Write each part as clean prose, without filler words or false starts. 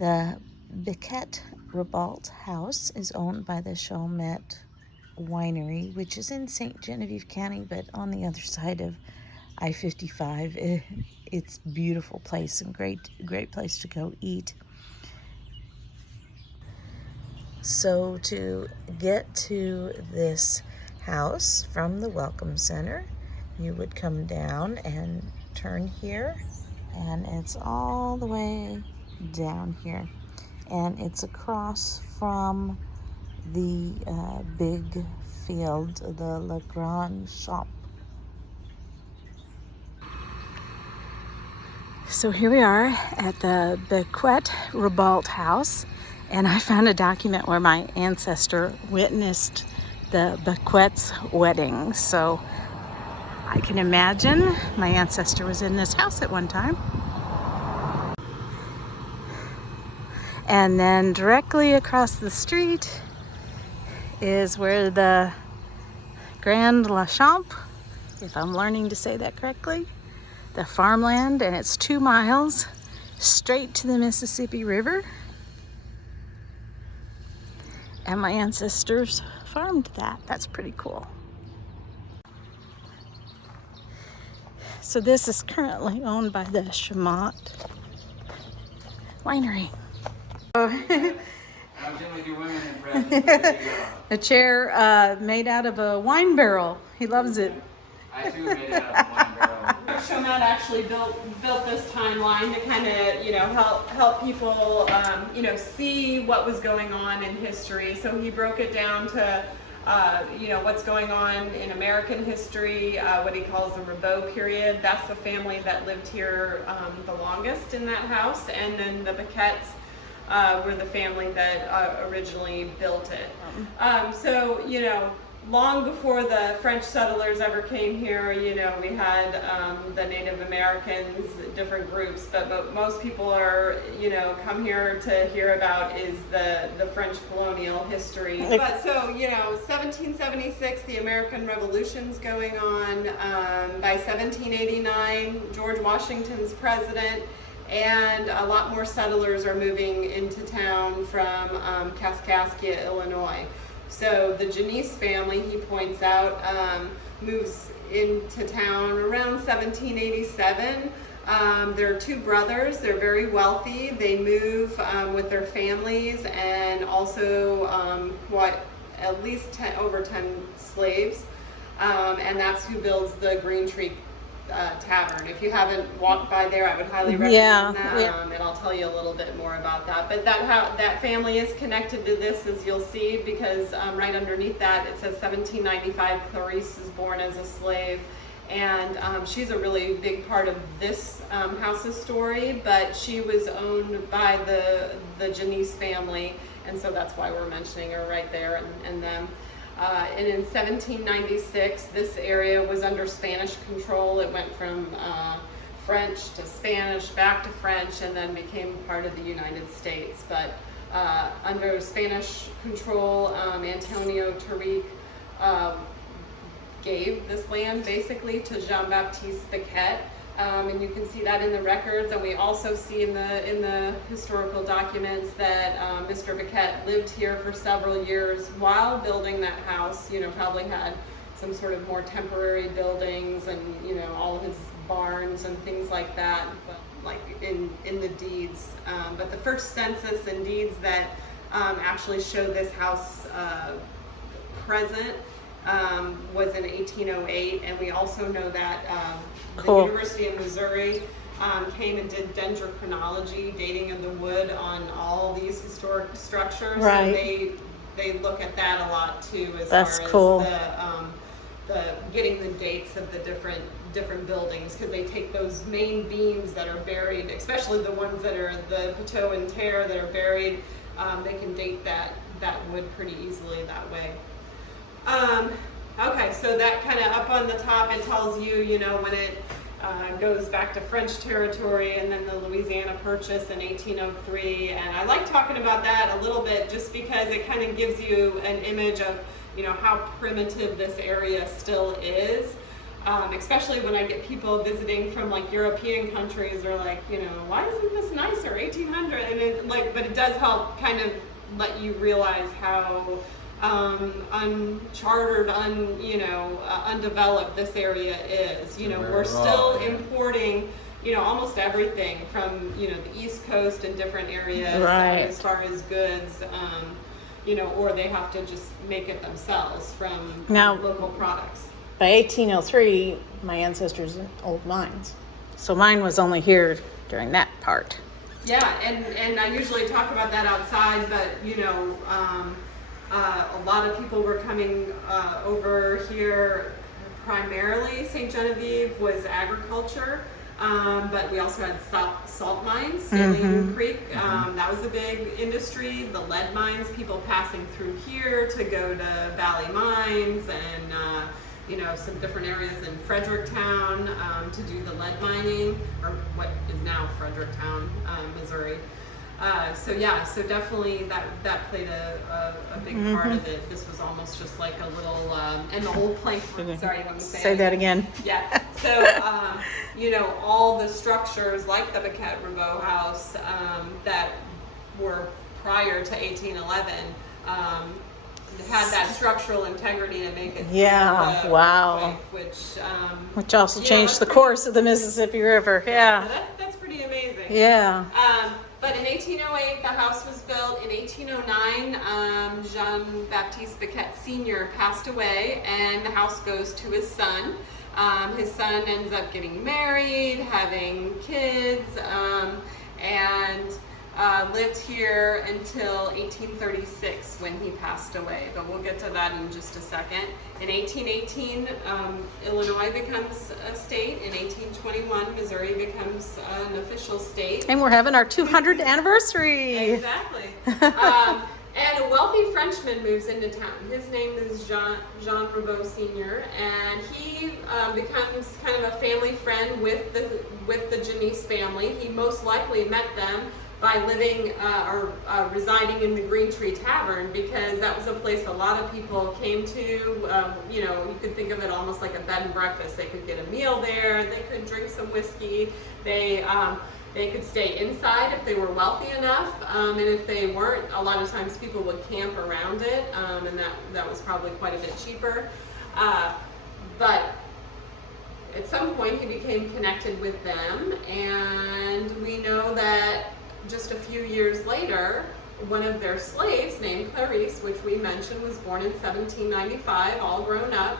The Bequette Ribault house is owned by the Chalmette Winery, which is in St. Genevieve County, but on the other side of I-55. It's a beautiful place and great place to go eat. So to get to this house from the Welcome Center, you would come down and turn here, and it's all the way down here, and it's across from the big field, the Le Grand Champ. So here we are at the Bequette Ribault house, and I found a document where my ancestor witnessed the Bequette's wedding. So I can imagine my ancestor was in this house at one time. And then directly across the street is where the Grand La Champ, if I'm learning to say that correctly, the farmland, and it's 2 miles straight to the Mississippi River. And my ancestors farmed that. That's pretty cool. So this is currently owned by the Chalmette Winery. A chair made out of a wine barrel. He loves it. I too made it out of wine barrel. Chalmette actually built this timeline to kind of help people see what was going on in history. So he broke it down to what's going on in American history, what he calls the Ribault period. That's the family that lived here the longest in that house, and then the Bequettes were the family that originally built it. Long before the French settlers ever came here, we had the Native Americans, different groups, but most people are, come here to hear about is the French colonial history. But so, 1776, the American Revolution's going on. By 1789, George Washington's president, and a lot more settlers are moving into town from Kaskaskia, Illinois. So the Genevieve family, he points out, moves into town around 1787. There are 2 brothers. They're very wealthy. They move with their families, and also at least over 10 slaves. And that's who builds the Green Tree Tavern. If you haven't walked by there, I would highly recommend that. And I'll tell you a little bit more about that. But that family is connected to this, as you'll see, because right underneath that it says 1795 Clarice is born as a slave, and she's a really big part of this house's story. But she was owned by the Genevieve family, and so that's why we're mentioning her right there and them. And in 1796, this area was under Spanish control. It went from French to Spanish, back to French, and then became part of the United States. But under Spanish control, Antonio Tariq gave this land basically to Jean-Baptiste Bequette. And you can see that in the records, and we also see in the historical documents that Mr. Bequette lived here for several years while building that house. Probably had some sort of more temporary buildings and all of his barns and things like that, but like in the deeds. But the first census and deeds that actually show this house present was in 1808, and we also know that the University of Missouri came and did dendrochronology, dating of the wood on all these historic structures. Right. So they look at that a lot too, as That's far as cool. the getting the dates of the different buildings, because they take those main beams that are buried, especially the ones that are the Poteau and Terre that are buried. They can date that wood pretty easily that way. Okay, so that kind of up on the top, it tells you, when it goes back to French territory, and then the Louisiana Purchase in 1803. And I like talking about that a little bit just because it kind of gives you an image of, how primitive this area still is. Especially when I get people visiting from like European countries, they're like, why isn't this nicer, 1800? And but it does help kind of let you realize how unchartered, undeveloped this area is. We're still importing, almost everything from, the East Coast and different areas as far as goods, or they have to just make it themselves from local products. By 1803, my ancestors owned mines. So mine was only here during that part. Yeah, and I usually talk about that outside, but a lot of people were coming over here. Primarily, St. Genevieve was agriculture, but we also had salt mines, Saline Creek. That was a big industry. The lead mines, people passing through here to go to Valley Mines and some different areas in Fredericktown to do the lead mining, or what is now Fredericktown, Missouri. So definitely that played a big part of it. This was almost just like a little, and the whole plank. Sorry, you want me to say that again? Yeah. So all the structures like the Bequette Ribault house that were prior to 1811. Had that structural integrity to make it. Yeah, wow. Which also changed the course of the Mississippi River. Yeah. So that's pretty amazing. Yeah. But in 1808, the house was built. In 1809, Jean-Baptiste Bequette Sr. passed away, and the house goes to his son. His son ends up getting married, having kids, and lived here until 1836 when he passed away, but we'll get to that in just a second. In 1818, Illinois becomes a state. In 1821, Missouri becomes an official state. And we're having our 200th anniversary. Exactly. And a wealthy Frenchman moves into town. His name is Jean Ribault Sr., and he becomes kind of a family friend with the Janice family. He most likely met them by living or residing in the Green Tree Tavern, because that was a place a lot of people came to. You could think of it almost like a bed and breakfast. They could get a meal there, they could drink some whiskey, they could stay inside if they were wealthy enough, and if they weren't, a lot of times people would camp around it, and that was probably quite a bit cheaper. But at some point he became connected with them, and we know that just a few years later, one of their slaves named Clarice, which we mentioned was born in 1795, all grown up,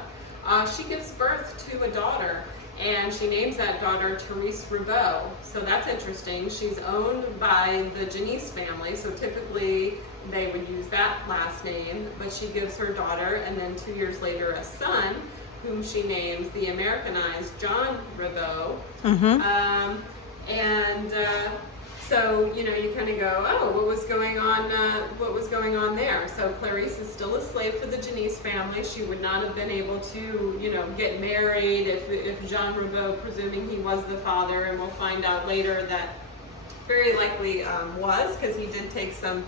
she gives birth to a daughter, and she names that daughter Therese Ribault. So that's interesting. She's owned by the Janice family, so typically they would use that last name, but she gives her daughter, and then 2 years later a son, whom she names the Americanized John Ribault. So, you kind of go, oh, what was going on there? So Clarice is still a slave for the Janice family. She would not have been able to, get married if Jean Ribault, presuming he was the father, and we'll find out later that very likely was, because he did take some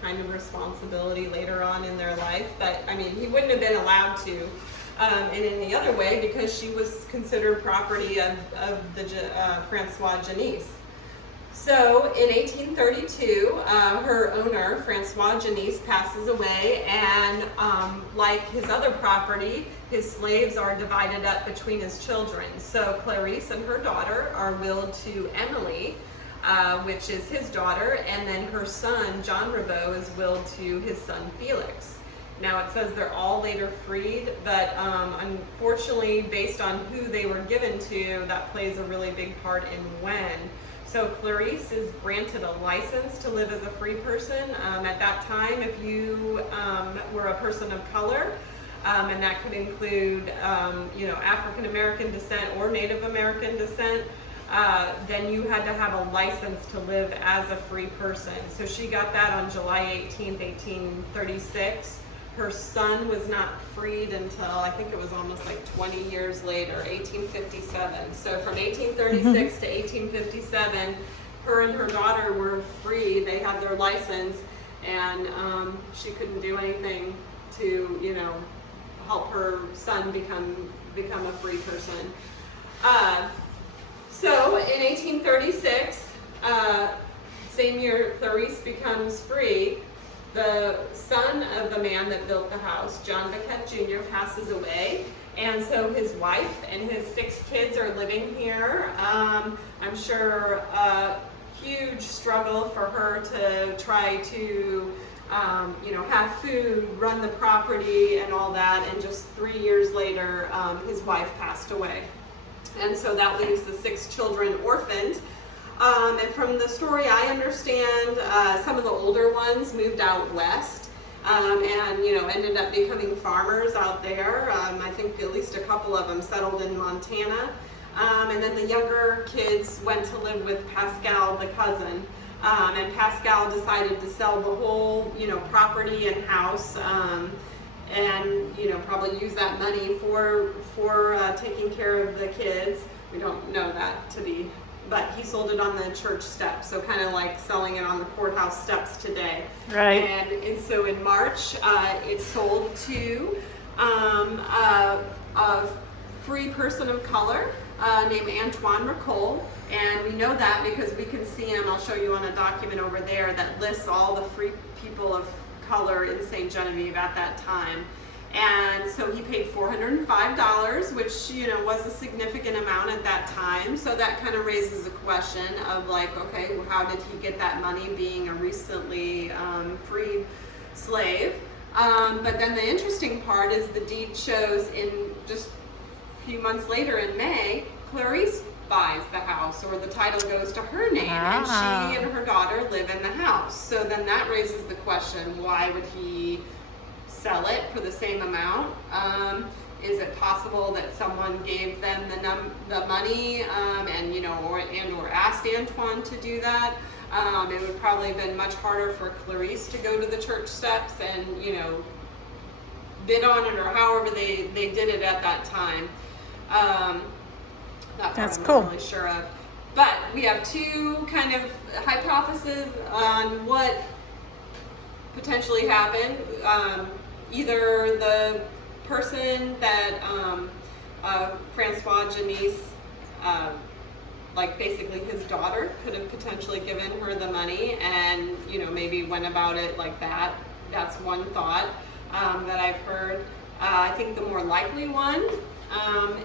kind of responsibility later on in their life. But, he wouldn't have been allowed to in any other way, because she was considered property of the Francois Janice. So in 1832, her owner, Francois Janice, passes away, and like his other property, his slaves are divided up between his children. So Clarice and her daughter are willed to Emily, which is his daughter, and then her son, John Ribault, is willed to his son, Felix. Now it says they're all later freed, but unfortunately, based on who they were given to, that plays a really big part in when. So Clarice is granted a license to live as a free person. At that time, if you were a person of color, and that could include African American descent or Native American descent, then you had to have a license to live as a free person. So she got that on July 18th, 1836. Her son was not freed until, I think it was almost like 20 years later, 1857. So from 1836 to 1857, her and her daughter were free. They had their license, and she couldn't do anything to, help her son become a free person. So in 1836, same year Clarice becomes free, the son of the man that built the house, John Bequette Jr., passes away. And so his wife and his 6 kids are living here. I'm sure a huge struggle for her to try to have food, run the property and all that. And just 3 years later, his wife passed away. And so that leaves the 6 children orphaned. And from the story I understand, some of the older ones moved out west and ended up becoming farmers out there. I think at least a couple of them settled in Montana. And then the younger kids went to live with Pascal, the cousin. And Pascal decided to sell the whole, property and house, and probably use that money for taking care of the kids. We don't know that to be. But he sold it on the church steps, so kind of like selling it on the courthouse steps today. Right. And so in March, it sold to a free person of color named Antoine Ribault. And we know that because we can see him. I'll show you on a document over there that lists all the free people of color in St. Genevieve at that time. And so he paid $405, which was a significant amount at that time. So that kind of raises a question of like, okay, well, how did he get that money being a recently freed slave? But then the interesting part is the deed shows in just a few months later in May, Clarice buys the house, or the title goes to her name, and she and her daughter live in the house. So then that raises the question, why would he sell it for the same amount? Is it possible that someone gave them the money or asked Antoine to do that? It would probably have been much harder for Clarice to go to the church steps and bid on it, or however they did it at that time. That's I'm cool. not really sure of. But we have 2 kind of hypotheses on what potentially happened. Either the person that Francois Janice, basically his daughter, could have potentially given her the money and maybe went about it like that. That's one thought that I've heard. I think the more likely one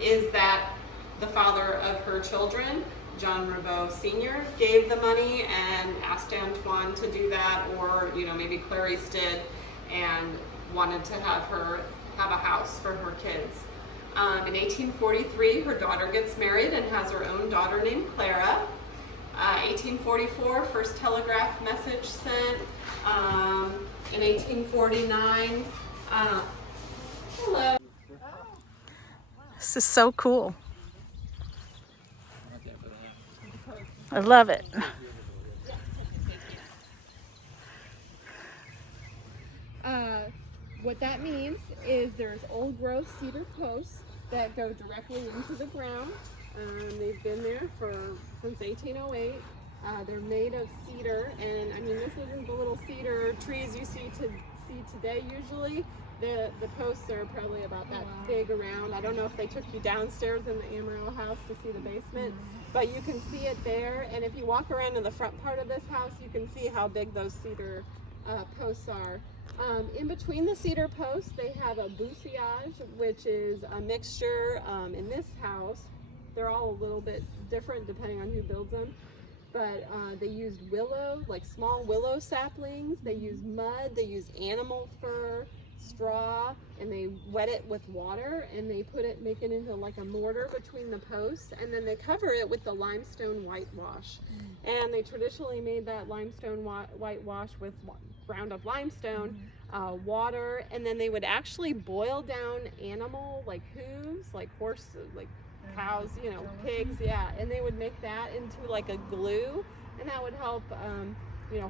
is that the father of her children, John Ribault Sr., gave the money and asked Antoine to do that, or maybe Clarice did and wanted to have a house for her kids. In 1843, her daughter gets married and has her own daughter named Clara. 1844, first telegraph message sent. In 1849, hello. This is so cool. I love it. What that means is there's old growth cedar posts that go directly into the ground. They've been there since 1808. They're made of cedar, and this isn't the little cedar trees you see today usually. The posts are probably about that big around. I don't know if they took you downstairs in the Amarillo house to see the basement, but you can see it there. And if you walk around in the front part of this house, you can see how big those cedar posts are. In between the cedar posts, they have a buissage, which is a mixture. In this house, they're all a little bit different depending on who builds them. But they used willow, like small willow saplings. They use mud, they use animal fur, straw, and they wet it with water, and they make it into like a mortar between the posts, and then they cover it with the limestone whitewash. And they traditionally made that limestone whitewash with ground up limestone, water, and then they would actually boil down animal like hooves, like horses, like cows, pigs, and they would make that into like a glue, and that would help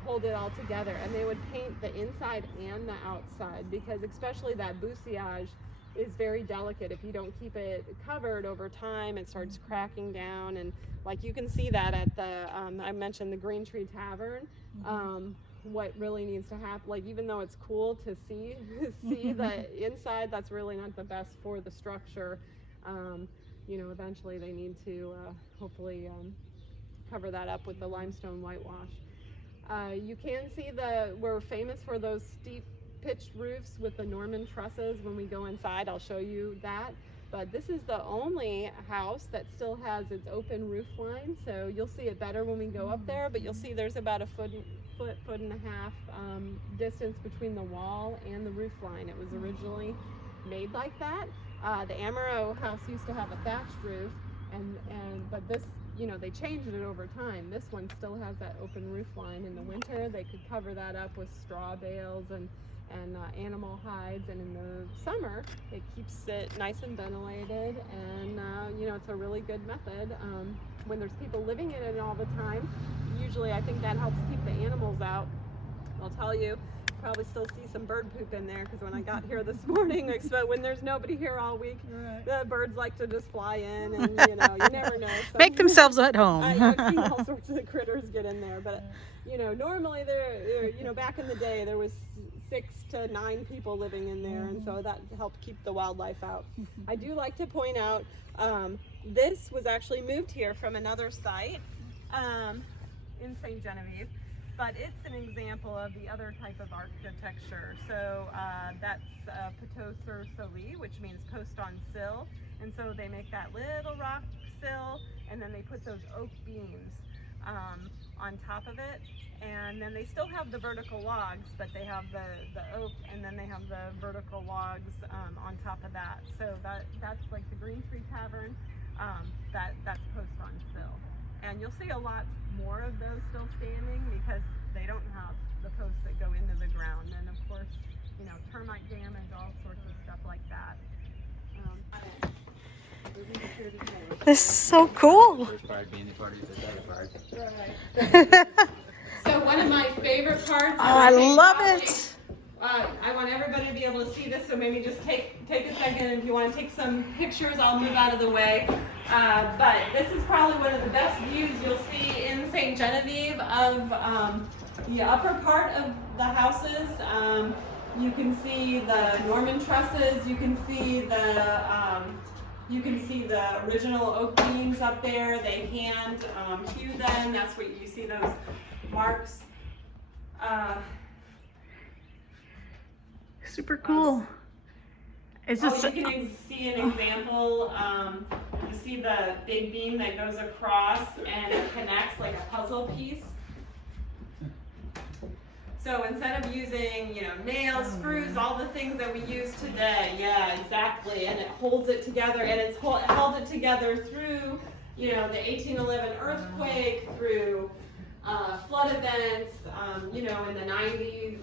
hold it all together. And they would paint the inside and the outside, because especially that buissage is very delicate. If you don't keep it covered over time, it starts cracking down. And like you can see that at the I mentioned the Green Tree Tavern. What really needs to happen, like even though it's cool to see the inside, that's really not the best for the structure. Eventually they need to hopefully cover that up with the limestone whitewash. You can see we're famous for those steep pitched roofs with the Norman trusses. When we go inside, I'll show you that. But this is the only house that still has its open roof line, so you'll see it better when we go up there. But you'll see there's about a foot and a half distance between the wall and the roof line. It was originally made like that. The Amaro house used to have a thatched roof, but this, you know, they changed it over time. This one still has that open roof line. In the winter, they could cover that up with straw bales and animal hides, and in the summer, it keeps it nice and ventilated, and you know, it's a really good method. When there's people living in it all the time, usually I think that helps keep the animals out. I'll tell you, probably still see some bird poop in there, because when I got here this morning, when there's nobody here all week, the birds like to just fly in, and you know, you never know. Make themselves at home. I've seen all sorts of critters get in there, but you know, normally you know, back in the day, there was 6 to 9 people living in there, and so that helped keep the wildlife out. I do like to point out, this was actually moved here from another site in St. Genevieve, but it's an example of the other type of architecture. So that's poteau sur soleil, which means post on sill, and so they make that little rock sill, and then they put those oak beams on top of it, and then they still have the vertical logs, but they have the oak, and then they have the vertical logs on top of that. So that's like the Green Tree Tavern. That's post on sill, and you'll see a lot more of those still standing because they don't have the posts that go into the ground, and of course, you know, termite damage, all sorts of stuff like that. This is so cool. So one of my favorite parts. Oh, I love it. I want everybody to be able to see this, so maybe just take a second. If you want to take some pictures, I'll move out of the way. But this is probably one of the best views you'll see in St. Genevieve of the upper part of the houses. You can see the Norman trusses. You can see the original oak beams up there. They hand hew them. That's what you see, those marks. Super cool. It's just. You can see an example. You see the big beam that goes across and it connects like a puzzle piece. So instead of using, you know, nails, screws, all the things that we use today, yeah, exactly, and it holds it together, and it's held it together through, you know, the 1811 earthquake, through flood events, you know, in the 90s,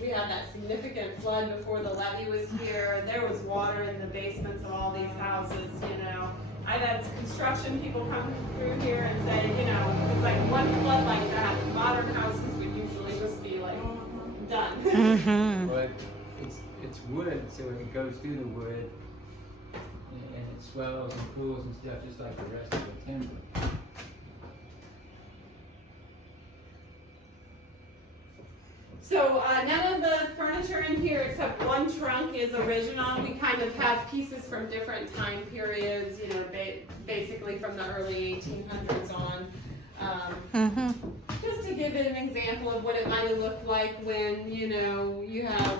we had that significant flood before the levee was here. There was water in the basements of all these houses, you know. I've had construction people come through here and say, you know, it's like one flood like that, modern houses would usually just be like done. But it's wood, so it goes through the wood, and it swells and cools and stuff just like the rest of the timber. So none of the furniture in here except one trunk is original. We kind of have pieces from different time periods, you know, basically from the early 1800s on. Just to give it an example of what it might have looked like when, you know, you have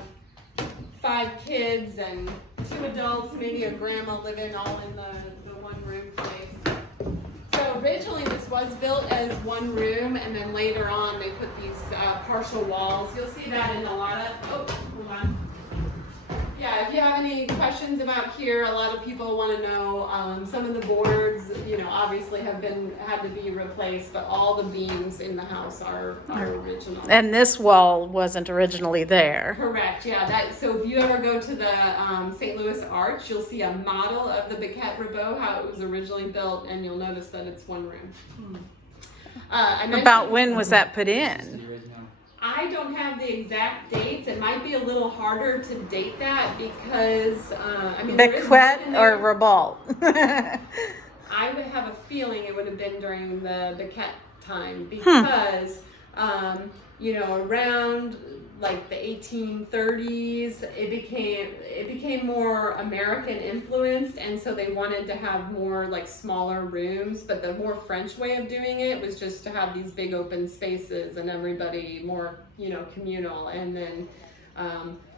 5 kids and 2 adults, maybe a grandma living all in the one room place. So originally this was built as one room, and then later on they put these partial walls. You'll see that in a lot of, hold on. Yeah, if you have any questions about here, a lot of people want to know, some of the boards, you know, obviously had to be replaced, but all the beams in the house are original. And this wall wasn't originally there. Correct, yeah. So if you ever go to the St. Louis Arch, you'll see a model of the Bequette Ribault, how it was originally built, and you'll notice that it's one room. About when was that put in? I don't have the exact dates. It might be a little harder to date that because, I mean, Bequette or Ribault? I would have a feeling it would have been during the Bequette time because You know, around like the 1830s, it became more American influenced, and so they wanted to have more like smaller rooms. But the more French way of doing it was just to have these big open spaces and everybody more, you know, communal. And then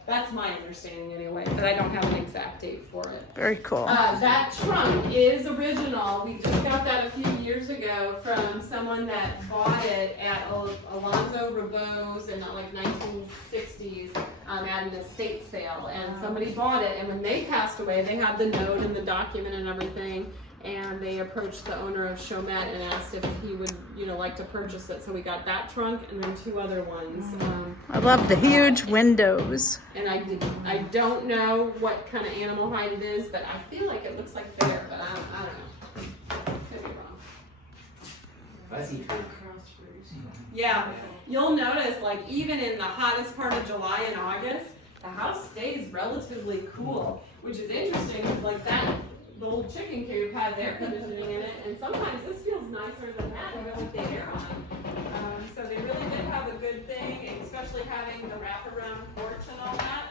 that's my understanding anyway, but I don't have an exact date for it. Very cool. That trunk is original. We just got that a few years ago from someone that bought it at Alonzo Ribault's in the like 1960s at an estate sale. And somebody bought it, and when they passed away, they had the note and the document and everything. And they approached the owner of Chomet and asked if he would, you know, like to purchase it. So we got that trunk and then 2 other ones. I love the huge windows. And I don't know what kind of animal hide it is, but I feel like it looks like bear, but I don't know. Could be wrong. Fuzzy trunk. Yeah, you'll notice like even in the hottest part of July and August, the house stays relatively cool, which is interesting. Like that, the old chicken coop has air conditioning in it, and sometimes this feels nicer than that, even with the air on. So they really did have a good thing, and especially having the wraparound porch and all that.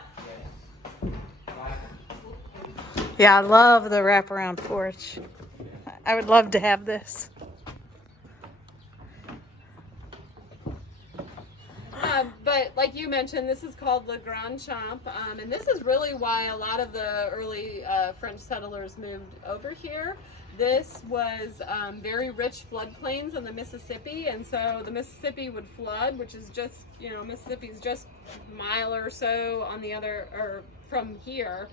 Yeah, I love the wraparound porch. I would love to have this. But like you mentioned, this is called Le Grand Champ, and this is really why a lot of the early French settlers moved over here. This was very rich floodplains on the Mississippi, and so the Mississippi would flood, which is just, you know, Mississippi's just a mile or so on the other, or from here,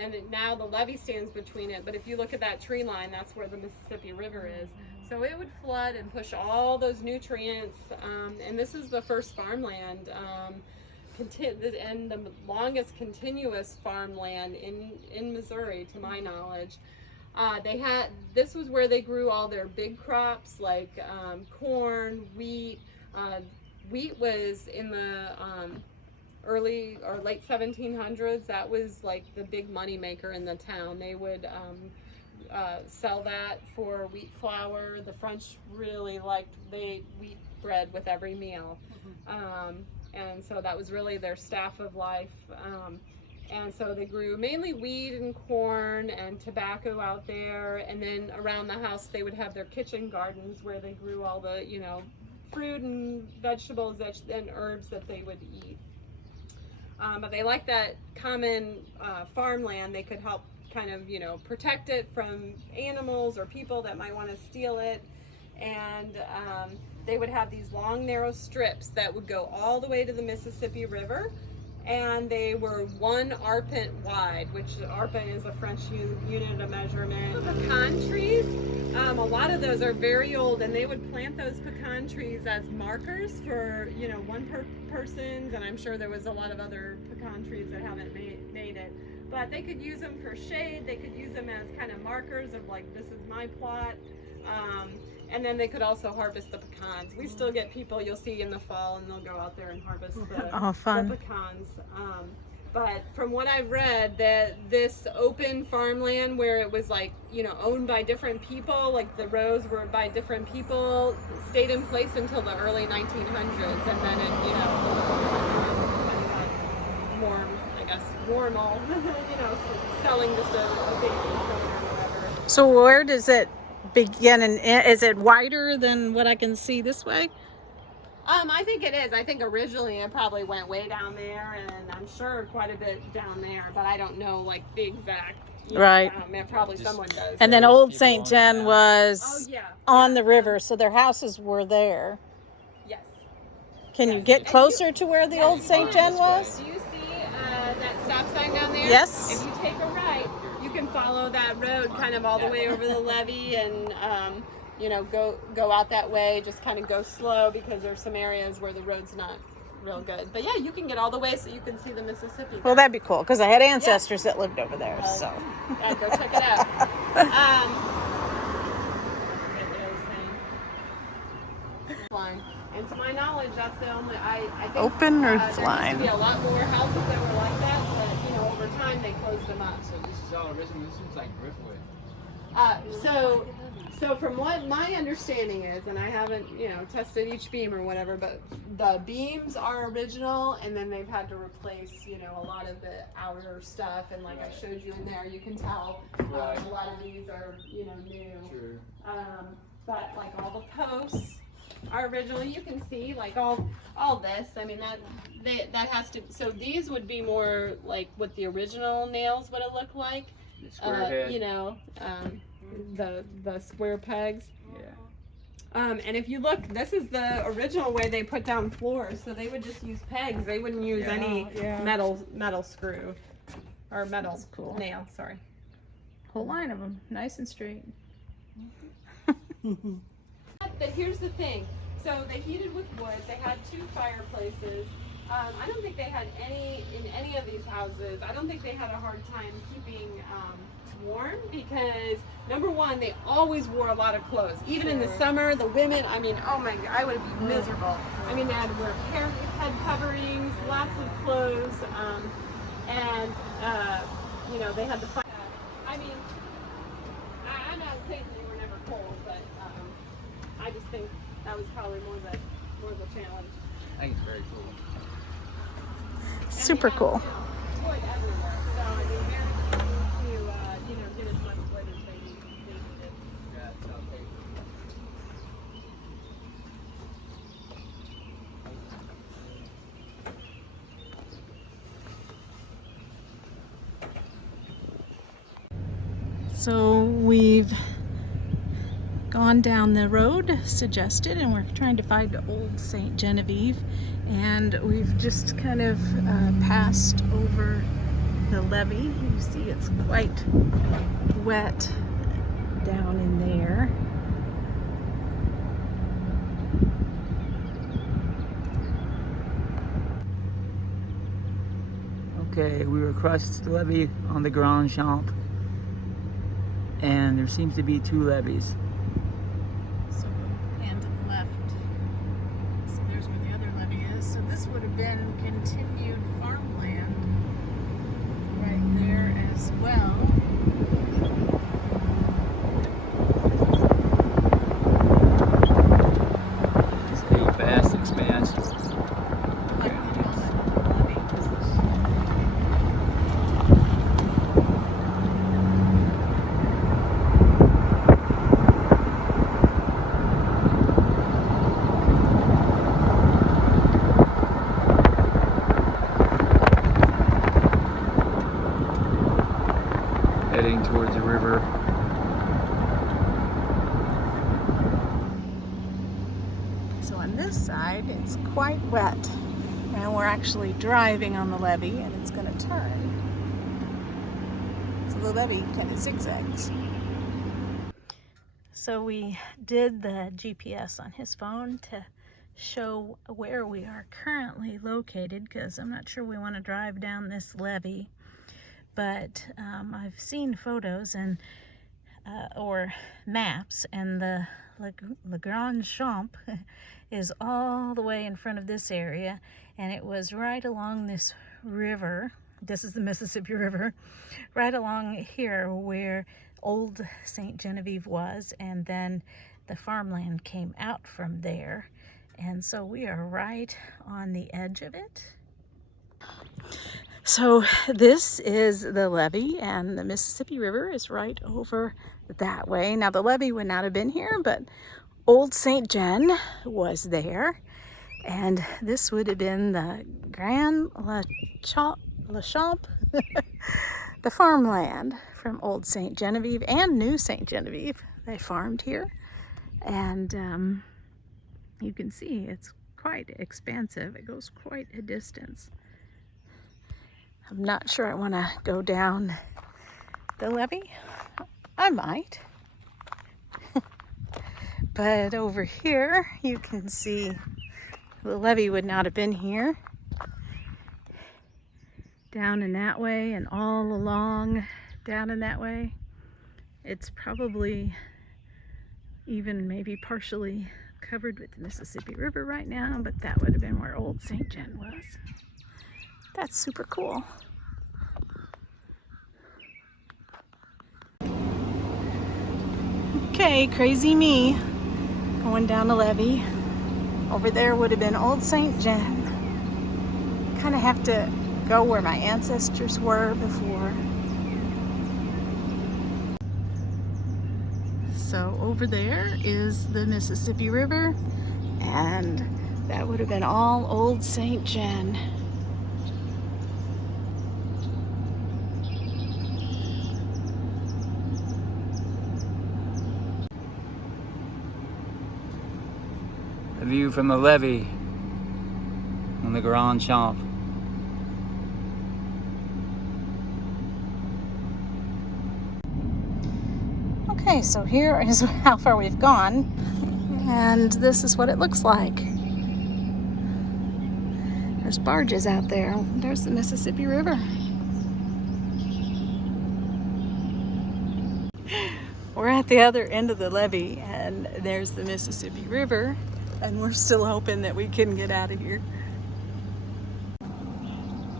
and now the levee stands between it. But if you look at that tree line, that's where the Mississippi River is. So it would flood and push all those nutrients, and this is the first farmland, and the longest continuous farmland in Missouri, to my knowledge. This was where they grew all their big crops like corn, wheat. Wheat was in the early or late 1700s. That was like the big money maker in the town. They would sell that for wheat flour. The French really liked, they ate wheat bread with every meal. And so that was really their staff of life. And so they grew mainly wheat and corn and tobacco out there. And then around the house, they would have their kitchen gardens where they grew all the, you know, fruit and vegetables and herbs that they would eat. But they liked that common farmland. They could help kind of, you know, protect it from animals or people that might want to steal it. And they would have these long, narrow strips that would go all the way to the Mississippi River. And they were 1 arpent wide, which arpent is a French unit of measurement. Pecan trees, a lot of those are very old, and they would plant those pecan trees as markers for, you know, one person's, and I'm sure there was a lot of other pecan trees that haven't made it. But they could use them for shade. They could use them as kind of markers of like, this is my plot. And then they could also harvest the pecans. We still get people you'll see in the fall, and they'll go out there and harvest the pecans. But from what I've read, that this open farmland where it was like, you know, owned by different people, like the rows were by different people, stayed in place until the early 1900s, and then it, you know, got warm, I guess, warmal, you know, selling just a baby or whatever. So where does it begin, and is it wider than what I can see this way? I think it is. I think originally it probably went way down there, and I'm sure quite a bit down there, but I don't know like the exact. Right. Probably someone does. And then Old St. John was on the river, so their houses were there. Yes. Can you get closer to where the Old St. John was? Do you see that stop sign down there? Yes. If you take a right, you can follow that road kind of all the way over the levee and you know, go out that way. Just kind of go slow because there's some areas where the road's not real good. But yeah, you can get all the way so you can see the Mississippi. Well, that'd be cool because I had ancestors that lived over there. So yeah, go check it out. Line. And to my knowledge, that's the only I think open earth there used line. to be a lot more houses that were like that, but you know, over time they closed them up. So this is all original. This is like driftwood. So from what my understanding is, and I haven't, tested each beam or whatever, but the beams are original, and then they've had to replace, a lot of the outer stuff, and like I showed you in there, you can tell a lot of these are, new. Sure. But like all the posts are original. You can see like all this. I mean that has to. So these would be more like what the original nails would have looked like. The square head. The square pegs. Yeah. And if you look, this is the original way they put down floors. So they would just use pegs. They wouldn't use any metal screw or metal nail. Sorry. Whole line of them, nice and straight. But here's the thing. So they heated with wood. They had 2 fireplaces. I don't think they had in any of these houses. I don't think they had a hard time keeping warm because number one, they always wore a lot of clothes. Even in the summer, the women. I mean, oh my God, I would be miserable. I mean, they had to wear head coverings, lots of clothes, and they had the fire. I mean, I'm not saying they were never cold, but I just think that was probably more the challenge. I think it's very cool. Super cool. Wood everywhere. So I mean, they're to get as much wood as they needed. Yeah, it's okay. So we've gone down the road suggested, and we're trying to find Old St. Genevieve, and we've just kind of passed over the levee. You see it's quite wet down in there. Okay, we were across the levee on the Grand Champ, and there seems to be 2 levees. So, and to the left. So there's where the other levee is. So this would have been continued farmland right there as well. It's a vast expanse. Heading towards the river. So on this side, it's quite wet, and we're actually driving on the levee, and it's going to turn. So the levee kind of zigzags. So we did the GPS on his phone to show where we are currently located, because I'm not sure we want to drive down this levee. But I've seen photos and or maps, and the Le Grand Champ is all the way in front of this area, and it was right along this river. This is the Mississippi River, right along here where Old St. Genevieve was, and then the farmland came out from there, and so we are right on the edge of it. So this is the levee, and the Mississippi River is right over that way. Now the levee would not have been here, but Old St. Gen was there, and this would have been the Grand Champ, the farmland from Old St. Genevieve and New St. Genevieve. They farmed here, and you can see it's quite expansive. It goes quite a distance. I'm not sure I want to go down the levee. I might. But over here, you can see the levee would not have been here. Down in that way and all along down in that way. It's probably even maybe partially covered with the Mississippi River right now, but that would have been where Old St. Gen was. That's super cool. Okay, crazy me going down the levee. Over there would have been Old St. John. Kind of have to go where my ancestors were before. So over there is the Mississippi River, and that would have been all Old St. John. A view from the levee on the Grand Champ. Okay, so here is how far we've gone, and this is what it looks like. There's barges out there. There's the Mississippi River. We're at the other end of the levee, and there's the Mississippi River, and we're still hoping that we can get out of here.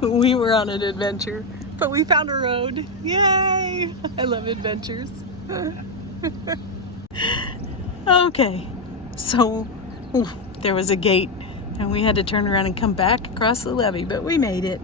We were on an adventure, but we found a road. Yay! I love adventures. Okay, so there was a gate, and we had to turn around and come back across the levee, but we made it.